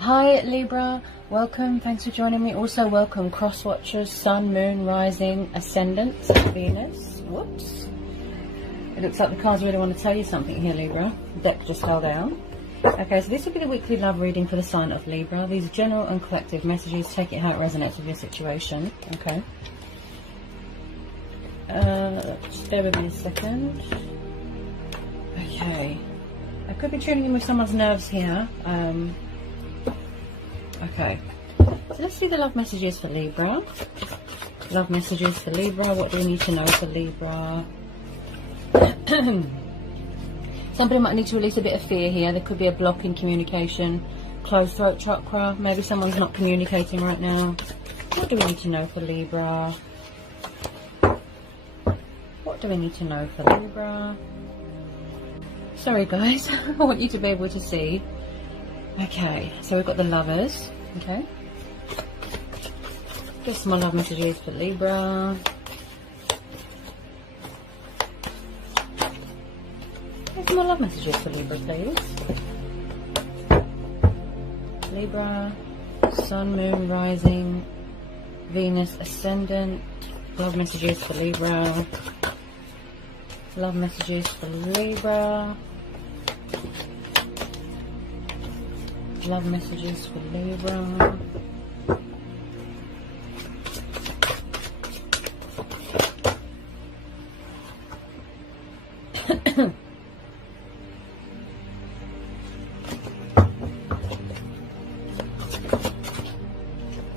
Hi Libra, welcome, thanks for joining me. Also welcome cross watchers, Sun, Moon, Rising, Ascendant, Venus. Whoops. It looks like the cards really want to tell you something here, Libra. The deck just fell down. Okay, so this will be the weekly love reading for the sign of Libra. These are general and collective messages. Take it how it resonates with your situation. Okay. Just bear with me a second. Okay. I could be tuning in with someone's nerves here. Okay. So let's see the love messages for Libra. Love messages for Libra. What do we need to know for Libra? Somebody might need to release a bit of fear here. There could be a block in communication. Closed throat chakra. Maybe someone's not communicating right now. What do we need to know for Libra? What do we need to know for Libra? Sorry guys, I want you to be able to see. Okay, so we've got the lovers. Okay. Get some more love messages for Libra. Get some more love messages for Libra, please. Libra, Sun, Moon, Rising, Venus, Ascendant. Love messages for Libra. Love messages for Libra. Love messages for Libra.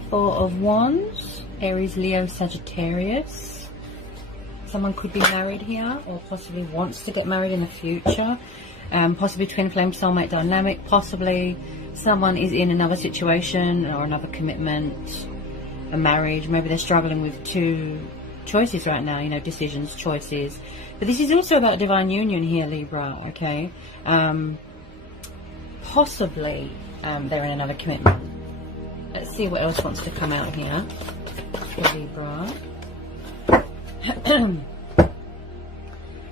Four of Wands, Aries, Leo, Sagittarius. Someone could be married here or possibly wants to get married in the future. Possibly twin flame soulmate dynamic. Possibly someone is in another situation or another commitment, a marriage. Maybe they're struggling with two choices right now, you know, decisions, choices. But this is also about divine union here, Libra, okay? Possibly they're in another commitment. Let's see what else wants to come out here for Libra.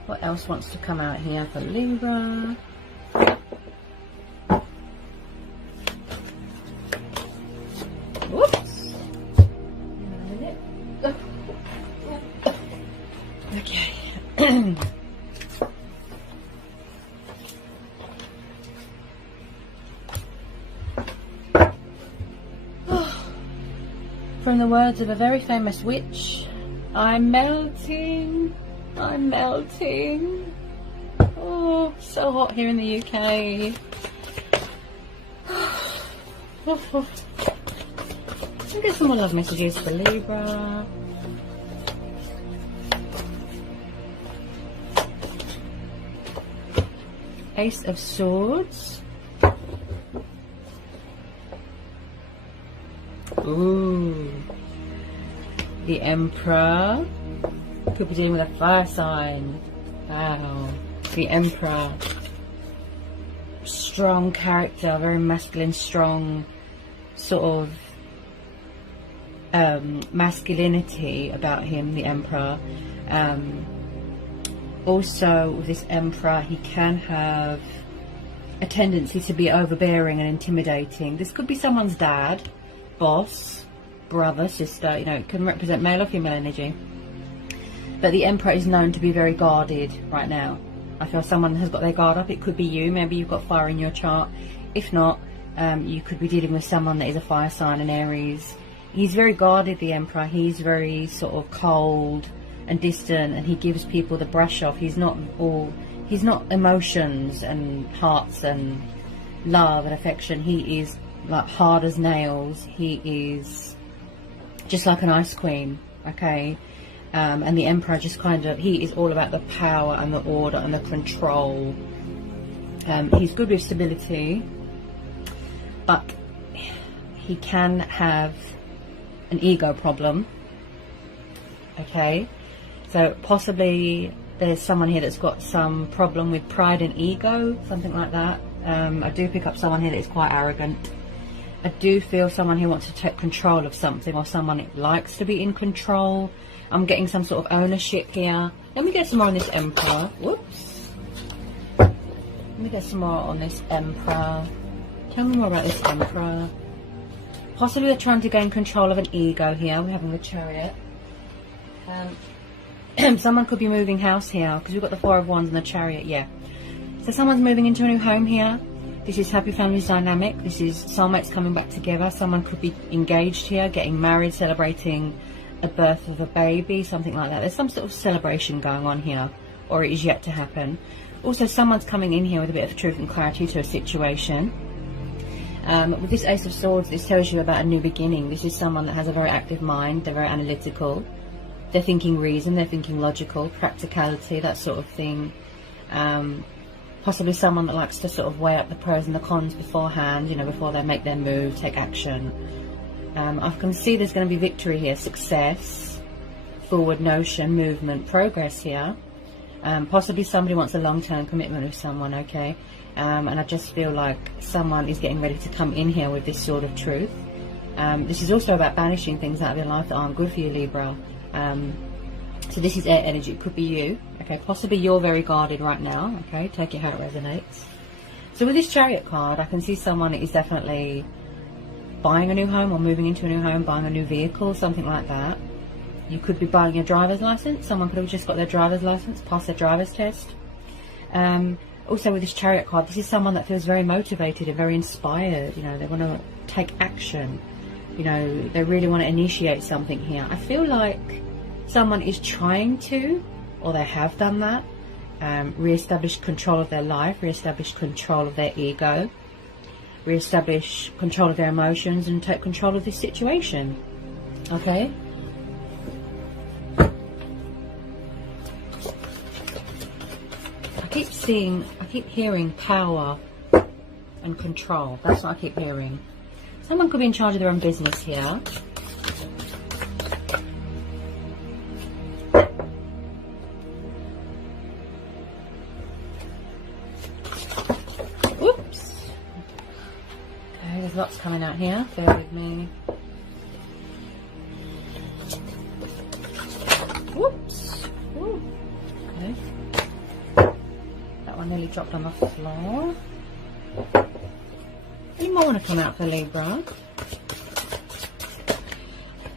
What else wants to come out here for Libra? Whoops. Okay. From the words of a very famous witch, I'm melting. I'm melting. Oh, so hot here in the UK. Let's get some more love messages for Libra. Ace of Swords. Ooh. The Emperor. Could be dealing with a fire sign. Wow. The Emperor. Strong character, very masculine, strong sort of masculinity about him, the Emperor. Also with this Emperor, he can have a tendency to be overbearing and intimidating. This could be someone's dad, boss, brother, sister, you know, it can represent male or female energy. But the Emperor is known to be very guarded right now. I feel someone has got their guard up. It could be you. Maybe you've got fire in your chart. If not, you could be dealing with someone that is a fire sign, an Aries. He's very guarded, the Emperor. He's very sort of cold and distant, and he gives people the brush off. He's not emotions and hearts and love and affection. He is like hard as nails. He is just like an ice queen, okay? And the Emperor just kind of, he is all about the power and the order and the control. He's good with stability, but he can have an ego problem, okay? So possibly there's someone here that's got some problem with pride and ego, something like that. I do pick up someone here that is quite arrogant. I do feel someone who wants to take control of something, or someone who likes to be in control. I'm getting some sort of ownership here. Let me get some more on this Emperor. Whoops. Let me get some more on this Emperor. Tell me more about this Emperor. Possibly they're trying to gain control of an ego here. We're having the Chariot. Someone could be moving house here, because we've got the Four of Wands and the Chariot, yeah. So someone's moving into a new home here. This is happy families dynamic. This is soulmates coming back together. Someone could be engaged here, getting married, celebrating a birth of a baby, something like that. There's some sort of celebration going on here, or it is yet to happen. Also, someone's coming in here with a bit of truth and clarity to a situation. With this Ace of Swords, this tells you about a new beginning. This is someone that has a very active mind. They're very analytical. They're thinking reason. They're thinking logical, practicality, that sort of thing. Possibly someone that likes to sort of weigh up the pros and the cons beforehand, you know, before they make their move, take action. I can see there's going to be victory here, success, forward notion, movement, progress here. Possibly somebody wants a long-term commitment with someone, okay? And I just feel like someone is getting ready to come in here with this sort of truth. This is also about banishing things out of your life that aren't good for you, Libra. So this is air energy. It could be you, okay? Possibly you're very guarded right now, okay? Take it how it resonates. So with this Chariot card, I can see someone is definitely buying a new home or moving into a new home, buying a new vehicle, something like that. You could be buying your driver's license. Someone could have just got their driver's license, passed their driver's test. Also with this Chariot card, this is someone that feels very motivated and very inspired. You know, they want to take action. You know, they really want to initiate something here. I feel like someone is trying to, or they have done that, re-establish control of their life, re-establish control of their ego, re-establish control of their emotions, and take control of this situation. Okay? I keep hearing power and control. That's what I keep hearing. Someone could be in charge of their own business here. Whoops. Okay, there's lots coming out here. Bear with me. Whoops. Ooh. Okay. That one nearly dropped on the floor. Any more want to come out for Libra?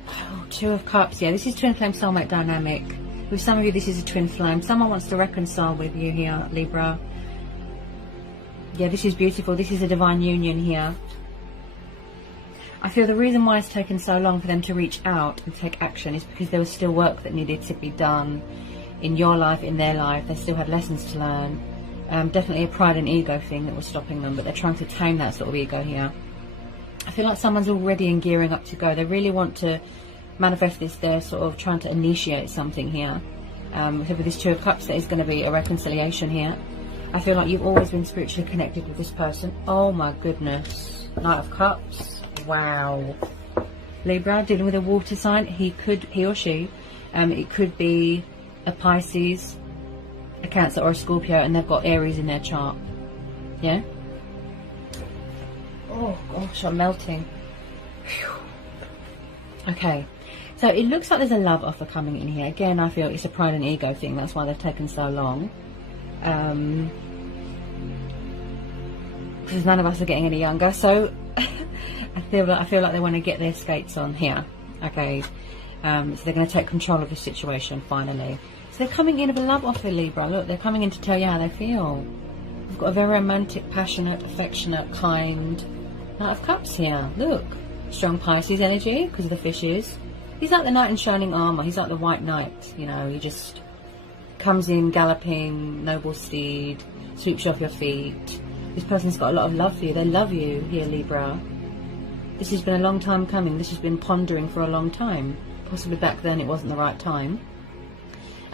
Oh, Two of Cups. Yeah, this is twin flame soulmate dynamic. With some of you, this is a twin flame. Someone wants to reconcile with you here, Libra. Yeah, this is beautiful. This is a divine union here. I feel the reason why it's taken so long for them to reach out and take action is because there was still work that needed to be done in your life, in their life. They still had lessons to learn. Definitely a pride and ego thing that was stopping them, but they're trying to tame that sort of ego here. I feel like someone's already in gearing up to go. They really want to manifest this. They're sort of trying to initiate something here. So with this Two of Cups, there is going to be a reconciliation here. I feel like you've always been spiritually connected with this person. Oh my goodness. Knight of Cups. Wow. Libra, dealing with a water sign. He or she, it could be a Pisces, a Cancer or a Scorpio, and they've got Aries in their chart. Yeah? Oh gosh, I'm melting. Whew. Okay, so it looks like there's a love offer coming in here. Again, I feel it's a pride and ego thing. That's why they've taken so long. Because none of us are getting any younger, so I feel like they want to get their skates on here. Okay, so they're going to take control of the situation finally. So they're coming in with a love offer, Libra. Look, they're coming in to tell you how they feel. We've got a very romantic, passionate, affectionate, kind Knight of Cups here. Look, strong Pisces energy because of the fishes. He's like the knight in shining armour. He's like the white knight, you know. He just comes in galloping, noble steed, sweeps you off your feet. This person's got a lot of love for you. They love you here, Libra. This has been a long time coming. This has been pondering for a long time. Possibly back then it wasn't the right time.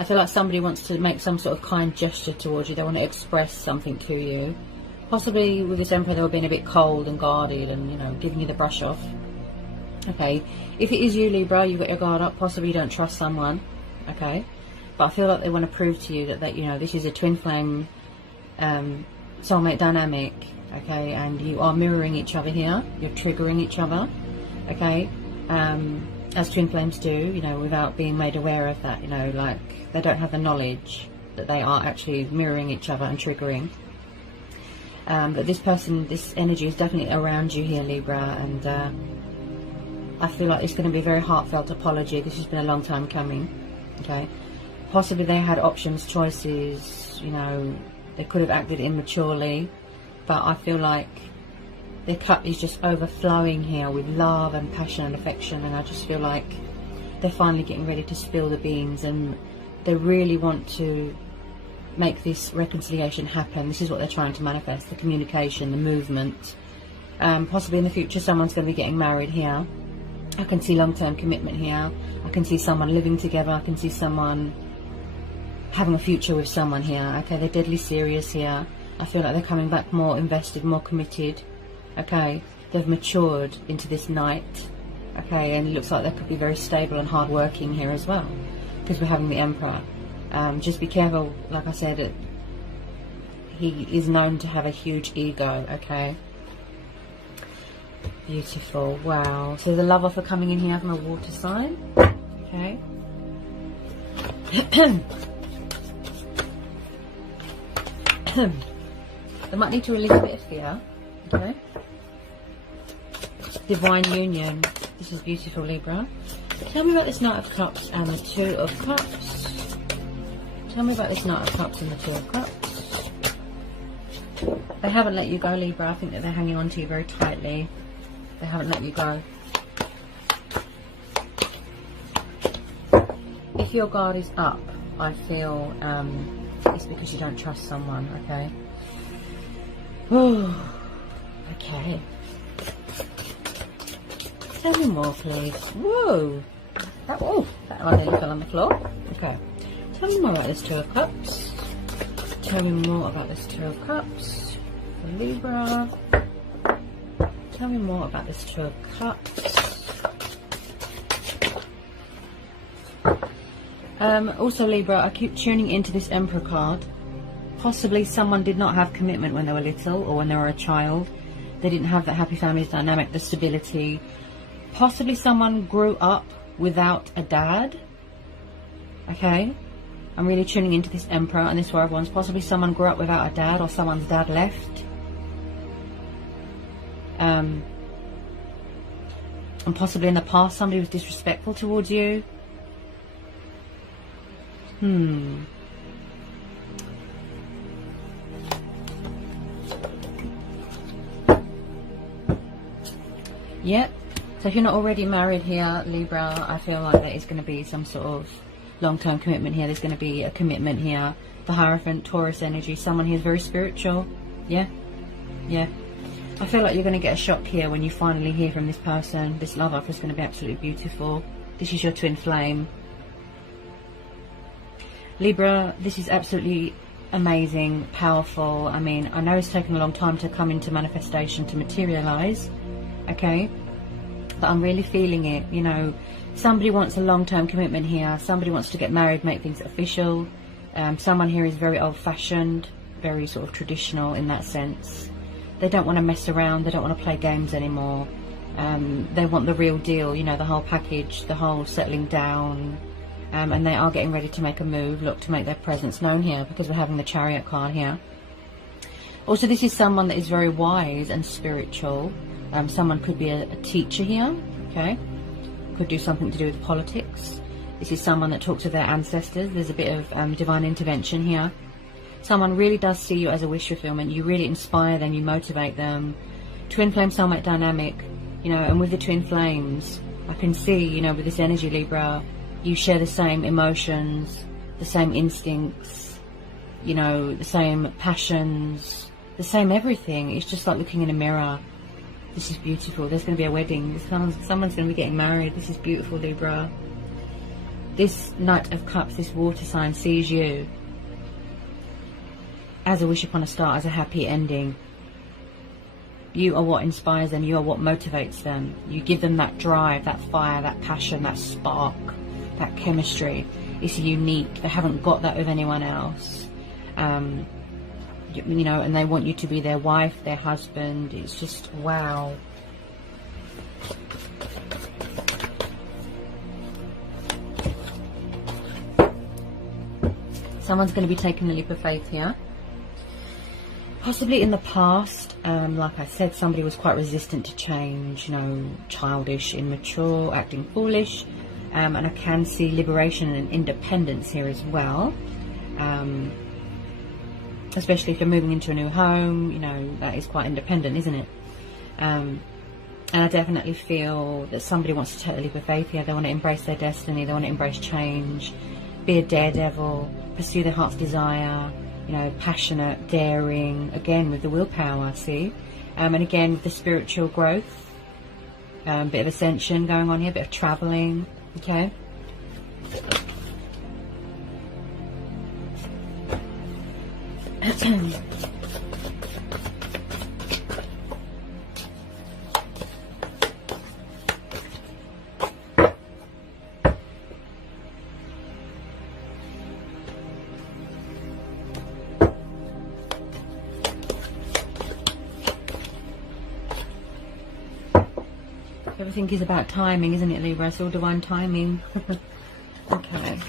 I feel like somebody wants to make some sort of kind gesture towards you. They want to express something to you. Possibly with this Emperor they were being a bit cold and guarded and, you know, giving you the brush off. Okay, if it is you, Libra, you've got your guard up. Possibly you don't trust someone. Okay, but I feel like they want to prove to you that you know, this is a twin flame soulmate dynamic. Okay, and you are mirroring each other here. You're triggering each other. Okay, as twin flames do, you know, without being made aware of that. You know, like they don't have the knowledge that they are actually mirroring each other and triggering. But this person, this energy is definitely around you here, Libra, and I feel like it's going to be a very heartfelt apology. This has been a long time coming, okay? Possibly they had options, choices, you know, they could have acted immaturely, but I feel like their cup is just overflowing here with love and passion and affection, and I just feel like they're finally getting ready to spill the beans, and they really want to make this reconciliation happen. This is what they're trying to manifest, the communication, the movement. Possibly in the future someone's going to be getting married here. I can see long-term commitment here. I can see someone living together. I can see someone having a future with someone here. Okay, they're deadly serious here. I feel like they're coming back more invested, more committed. Okay, they've matured into this knight. Okay, and it looks like they could be very stable and hard-working here as well, because we're having the Emperor. Just be careful, like I said, he is known to have a huge ego, okay? Beautiful, wow. So the love offer coming in here from a water sign, okay? They might need to release a bit of fear, okay? Divine union. This is beautiful, Libra. Tell me about this Knight of Cups and the Two of Cups. Tell me about this Knight of Cups and the Two of Cups. They haven't let you go, Libra. I think that they're hanging on to you very tightly. They haven't let you go. If your guard is up, I feel it's because you don't trust someone, okay? Ooh, okay. Tell me more, please. Whoa! That one nearly fell on the floor. Okay. Tell me more about this Two of Cups. Tell me more about this Two of Cups for Libra. Tell me more about this Two of Cups. Also, Libra, I keep tuning into this Emperor card. Possibly someone did not have commitment when they were little or when they were a child. They didn't have that happy family dynamic, the stability. Possibly someone grew up without a dad. Okay? I'm really tuning into this Emperor and this War of Wands. Possibly someone grew up without a dad, or someone's dad left. And possibly in the past somebody was disrespectful towards you. Yep. So if you're not already married here, Libra, I feel like there is going to be some sort of long-term commitment here. There's going to be a commitment here. The Hierophant, Taurus energy. Someone here is very spiritual. Yeah. Yeah. I feel like you're going to get a shock here when you finally hear from this person. This love offer is going to be absolutely beautiful. This is your twin flame. Libra, this is absolutely amazing, powerful. I mean, I know it's taken a long time to come into manifestation, to materialize. Okay? But I'm really feeling it. You know, somebody wants a long-term commitment here. Somebody wants to get married, make things official. Someone here is very old-fashioned, very sort of traditional in that sense. They don't want to mess around. They don't want to play games anymore. They want the real deal, you know, the whole package, the whole settling down. And they are getting ready to make a move, look to make their presence known here, because we're having the Chariot card here. Also, this is someone that is very wise and spiritual. Someone could be a teacher here, okay? Could do something to do with politics. This is someone that talks to their ancestors. There's a bit of divine intervention here. Someone really does see you as a wish fulfillment. You really inspire them, you motivate them. Twin flame soulmate dynamic, you know, and with the twin flames, I can see, you know, with this energy, Libra, you share the same emotions, the same instincts, you know, the same passions, the same everything. It's just like looking in a mirror. This is beautiful. There's going to be a wedding. Someone's going to be getting married. This is beautiful, Libra. This Knight of Cups, this water sign, sees you as a wish upon a star, as a happy ending. You are what inspires them. You are what motivates them. You give them that drive, that fire, that passion, that spark, that chemistry. It's unique. They haven't got that with anyone else. You know, and they want you to be their wife, their husband. It's just, wow. Someone's going to be taking the leap of faith here. Possibly in the past, like I said, somebody was quite resistant to change, you know, childish, immature, acting foolish. And I can see liberation and independence here as well. Especially if you're moving into a new home, you know, that is quite independent, isn't it? And I definitely feel that somebody wants to take the leap of faith here. They want to embrace their destiny, they want to embrace change, be a daredevil, pursue their heart's desire, you know, passionate, daring, again with the willpower, see? And again with the spiritual growth, bit of ascension going on here, bit of travelling, okay? Everything is about timing, isn't it, Libra? It's all divine timing. Okay.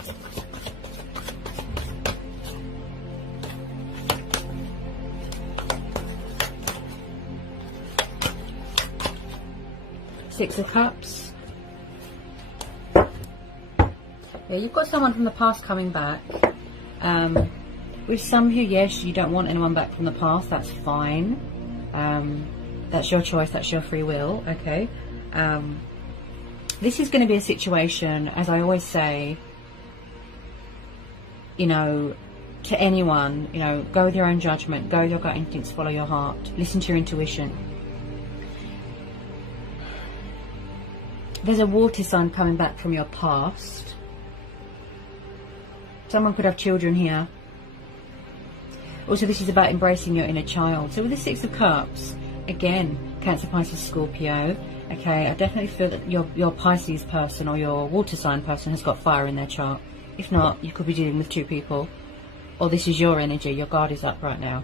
Six of Cups. Yeah, you've got someone from the past coming back. With some of you, yes, you don't want anyone back from the past. That's fine. That's your choice. That's your free will. Okay. This is going to be a situation, as I always say, you know, to anyone, you know, go with your own judgment, go with your gut instincts, follow your heart, listen to your intuition. There's a water sign coming back from your past. Someone could have children here. Also, this is about embracing your inner child. So with the Six of Cups, again, Cancer, Pisces, Scorpio. Okay, I definitely feel that your Pisces person or your water sign person has got fire in their chart. If not, you could be dealing with two people. Or this is your energy, your guard is up right now.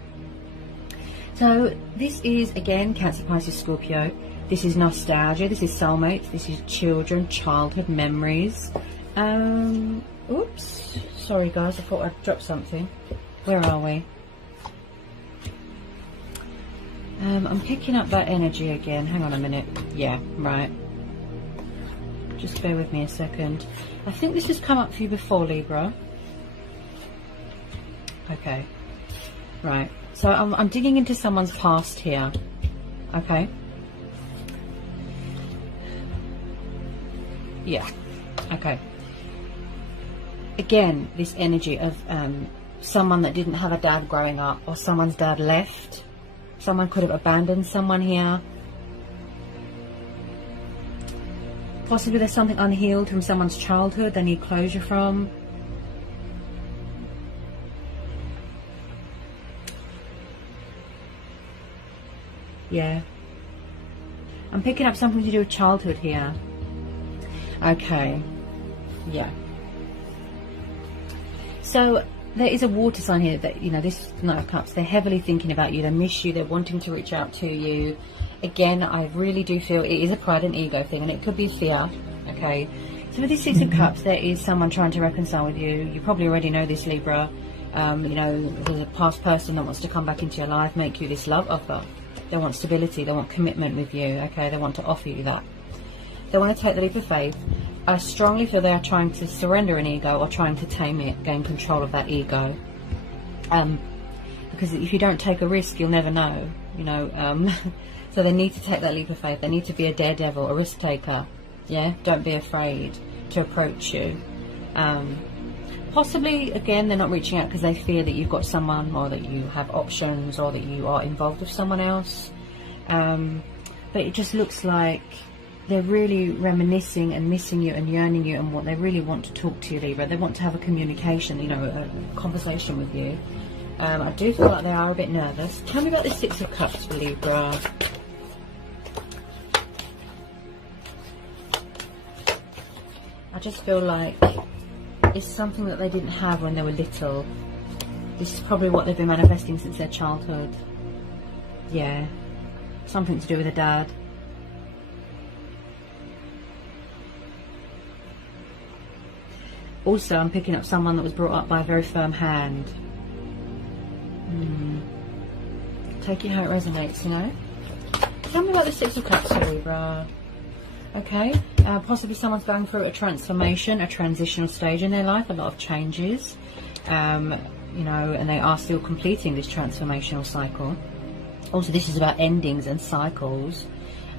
So this is, again, Cancer, Pisces, Scorpio. This is nostalgia, this is soulmates, this is children, childhood memories. Oops, sorry guys, I thought I'd dropped something. Where are we? I'm picking up that energy again. Hang on a minute. Yeah, right. Just bear with me a second. I think this has come up for you before, Libra. Okay. Right. So I'm digging into someone's past here. Okay. Yeah. Okay. Again, this energy of someone that didn't have a dad growing up, or someone's dad left. Someone could have abandoned someone here. Possibly there's something unhealed from someone's childhood they need closure from. Yeah. I'm picking up something to do with childhood here. Okay. Yeah. So there is a water sign here that, you know, this Knight of Cups, they're heavily thinking about you, they miss you, they're wanting to reach out to you. Again, I really do feel it is a pride and ego thing, and it could be fear, okay? So with this Six of Cups, there is someone trying to reconcile with you. You probably already know this, Libra. You know, there's a past person that wants to come back into your life, make you this love offer. They want stability, they want commitment with you, okay? They want to offer you that. They want to take the leap of faith. I strongly feel they are trying to surrender an ego or trying to tame it, gain control of that ego. Because if you don't take a risk, you'll never know, you know. So they need to take that leap of faith. They need to be a daredevil, a risk taker. Yeah, don't be afraid to approach you. Possibly, again, they're not reaching out because they fear that you've got someone, or that you have options, or that you are involved with someone else. But it just looks like they're really reminiscing and missing you and yearning you, and what they really want to talk to you, Libra. They want to have a communication, you know, a conversation with you. I do feel like they are a bit nervous. Tell me about this Six of Cups for Libra. I just feel like it's something that they didn't have when they were little. This is probably what they've been manifesting since their childhood. Yeah. Something to do with a dad. Also, I'm picking up someone that was brought up by a very firm hand. take it how it resonates, you know. Tell me about the Six of Cups, Libra. Okay, possibly someone's going through a transformation, a transitional stage in their life, a lot of changes, you know, and they are still completing this transformational cycle. Also, this is about endings and cycles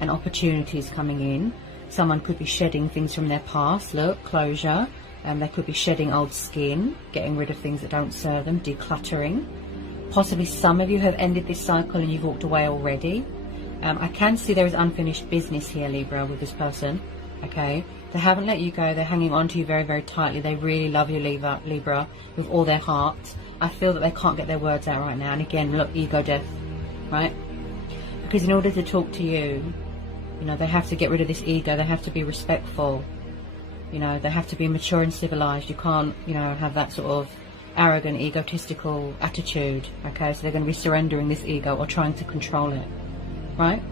and opportunities coming in. Someone could be shedding things from their past, look, closure, and they could be shedding old skin, getting rid of things that don't serve them, decluttering. Possibly some of you have ended this cycle and you've walked away already. I can see there is unfinished business here, Libra, with this person. Okay, they haven't let you go. They're hanging on to you very, very tightly. They really love you, Libra, with all their heart. I feel that they can't get their words out right now. And again, look, ego death, right? Because in order to talk to you, you know, they have to get rid of this ego. They have to be respectful. You know, they have to be mature and civilized. You can't, you know, have that sort of arrogant, egotistical attitude. Okay, so they're going to be surrendering this ego or trying to control it. Right?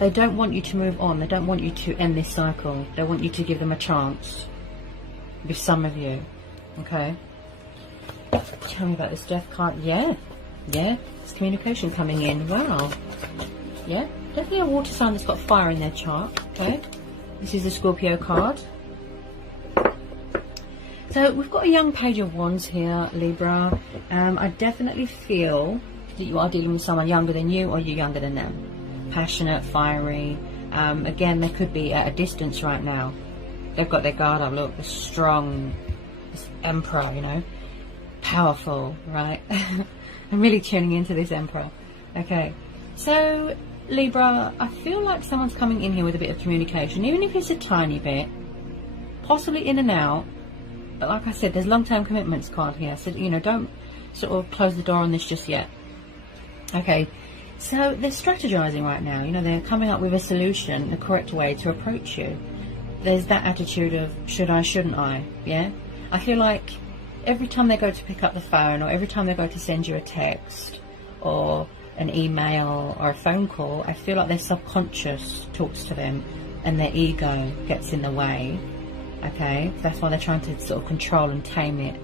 They don't want you to move on. They don't want you to end this cycle. They want you to give them a chance. With some of you. Okay? Tell me about this Death card. Yeah. Yeah. There's communication coming in. Wow. Yeah. Definitely a water sign that's got fire in their chart. Okay? This is the Scorpio card. So we've got a young Page of Wands here, Libra. I definitely feel that you are dealing with someone younger than you, or you're younger than them. Passionate, fiery. Again, they could be at a distance right now. They've got their guard up. Look, the strong, this Emperor, you know, powerful, right? I'm really tuning into this Emperor. Okay, so Libra, I feel like someone's coming in here with a bit of communication, even if it's a tiny bit, possibly in and out. But like I said, there's long-term commitments card here, so you know, don't sort of close the door on this just yet. Okay, so they're strategizing right now. You know, they're coming up with a solution, the correct way to approach you. There's that attitude of should I, shouldn't I? Yeah, I feel like every time they go to pick up the phone, or every time they go to send you a text or an email or a phone call, I feel like their subconscious talks to them and their ego gets in the way. Okay, that's why they're trying to sort of control and tame it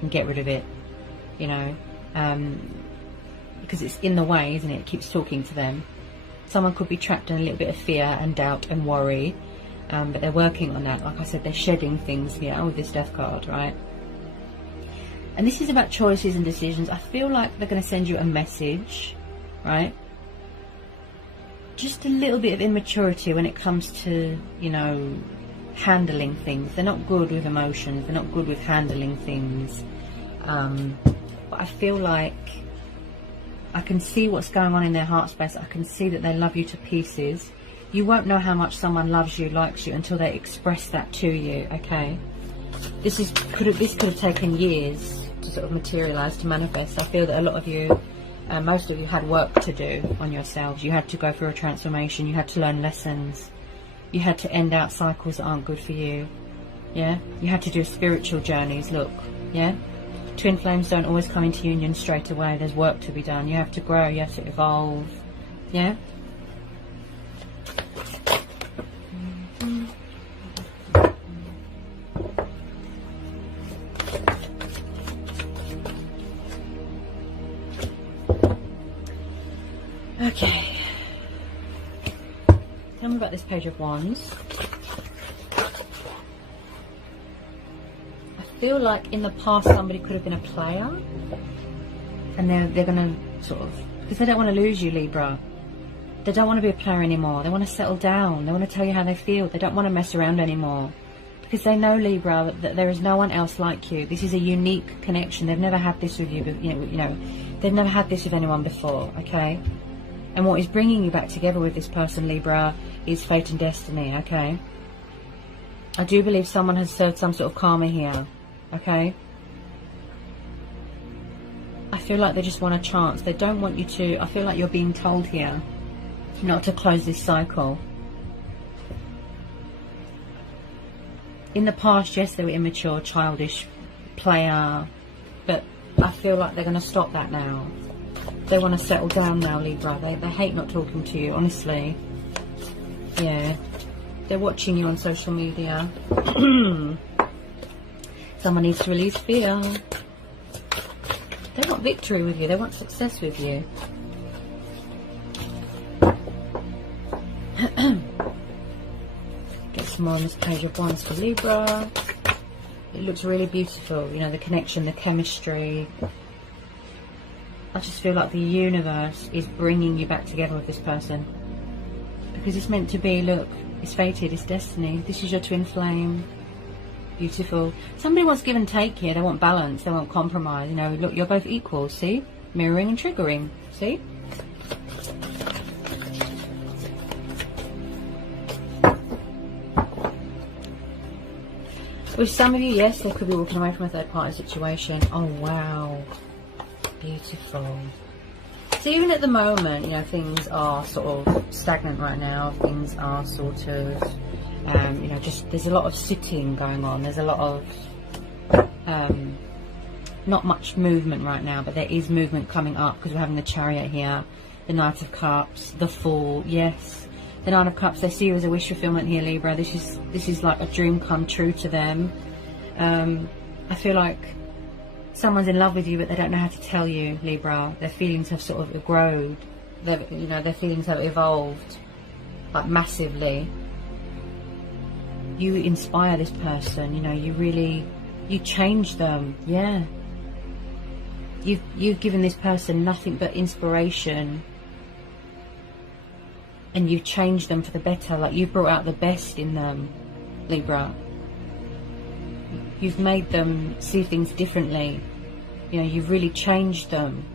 and get rid of it, you know, because it's in the way, isn't it? It keeps talking to them. Someone could be trapped in a little bit of fear and doubt and worry, but they're working on that. Like I said, they're shedding things here with this Death card, right? And this is about choices and decisions. I feel like they're going to send you a message, right? Just a little bit of immaturity when it comes to, you know, handling things. They're not good with emotions. They're not good with handling things. But I feel like I can see what's going on in their heart space. I can see that they love you to pieces. You won't know how much someone loves you, likes you, until they express that to you. Okay, this could have taken years to sort of materialize, to manifest. I feel that a lot of you, most of you, had work to do on yourselves. You had to go through a transformation. You had to learn lessons. You had to end out cycles that aren't good for you. Yeah, you had to do spiritual journeys. Look, yeah, twin flames don't always come into union straight away. There's work to be done. You have to grow. You have to evolve. Yeah. Okay. Tell me about this Page of Wands. I feel like in the past somebody could have been a player, and they're going to sort of, because they don't want to lose you, Libra. They don't want to be a player anymore. They want to settle down. They want to tell you how they feel. They don't want to mess around anymore, because they know, Libra, that there is no one else like you. This is a unique connection. They've never had this with you. You know, they've never had this with anyone before. Okay. And what is bringing you back together with this person, Libra, is fate and destiny, okay? I do believe someone has served some sort of karma here, okay? I feel like they just want a chance. They don't want you to... I feel like you're being told here not to close this cycle. In the past, yes, they were immature, childish, player, but I feel like they're going to stop that now. They want to settle down now, Libra. They hate not talking to you, honestly. Yeah. They're watching you on social media. Someone needs to release fear. victory with you. They want success with you. Get some more on this Page of Wands for Libra. It looks really beautiful, you know, the connection, the chemistry. I just feel like the universe is bringing you back together with this person. Because it's meant to be, look, it's fated, it's destiny. This is your twin flame. Beautiful. Somebody wants give and take here. They want balance, they want compromise. You know, look, you're both equal, see? Mirroring and triggering, see? With some of you, yes, they could be walking away from a third party situation. Oh, wow. Beautiful. So even at the moment, you know, things are sort of stagnant right now. Things are sort of, you know, just, there's a lot of sitting going on. There's a lot of, not much movement right now, but there is movement coming up because we're having the Chariot here, the Knight of Cups, the Fool, yes. The Nine of Cups, they see you as a wish fulfillment here, Libra. This is like a dream come true to them. I feel like someone's in love with you, but they don't know how to tell you, Libra. Their feelings have sort of grown. You know, their feelings have evolved, like massively. You inspire this person. You know, you change them. Yeah. You've given this person nothing but inspiration. And you've changed them for the better. Like, you've brought out the best in them, Libra. You've made them see things differently. You know, you've really changed them.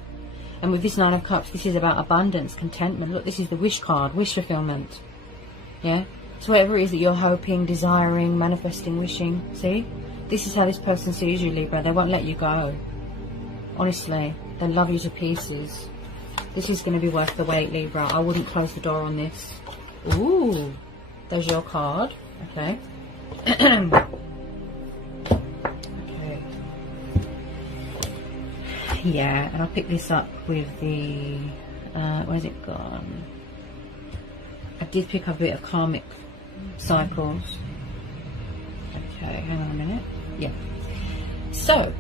And with this Nine of Cups, this is about abundance, contentment. Look, this is the wish card, wish fulfillment. Yeah? So whatever it is that you're hoping, desiring, manifesting, wishing, see? This is how this person sees you, Libra. They won't let you go. Honestly, they love you to pieces. This is going to be worth the wait, Libra. I wouldn't close the door on this. Ooh, there's your card. Okay. Okay. Yeah, and I'll pick this up with the... where's it gone? I did pick up a bit of karmic cycles. Okay, hang on a minute. Yeah. So,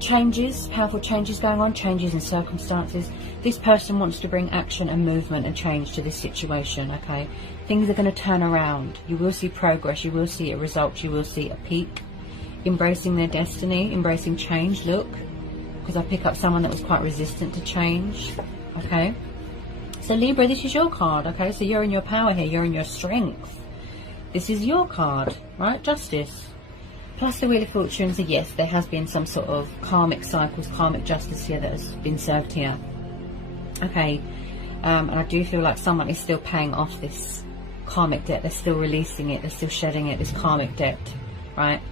changes, powerful changes going on, changes in circumstances. This person wants to bring action and movement and change to this situation, okay? Things are going to turn around. You will see progress, you will see a result, you will see a peak. Embracing their destiny, embracing change, look. Because I pick up someone that was quite resistant to change, okay? So Libra, this is your card, okay? So you're in your power here, you're in your strength. This is your card, right? Justice. Plus the Wheel of Fortune, so yes, there has been some sort of karmic cycles, karmic justice here that has been served here. Okay, and I do feel like someone is still paying off this karmic debt. They're still releasing it, they're still shedding it, this karmic debt, right?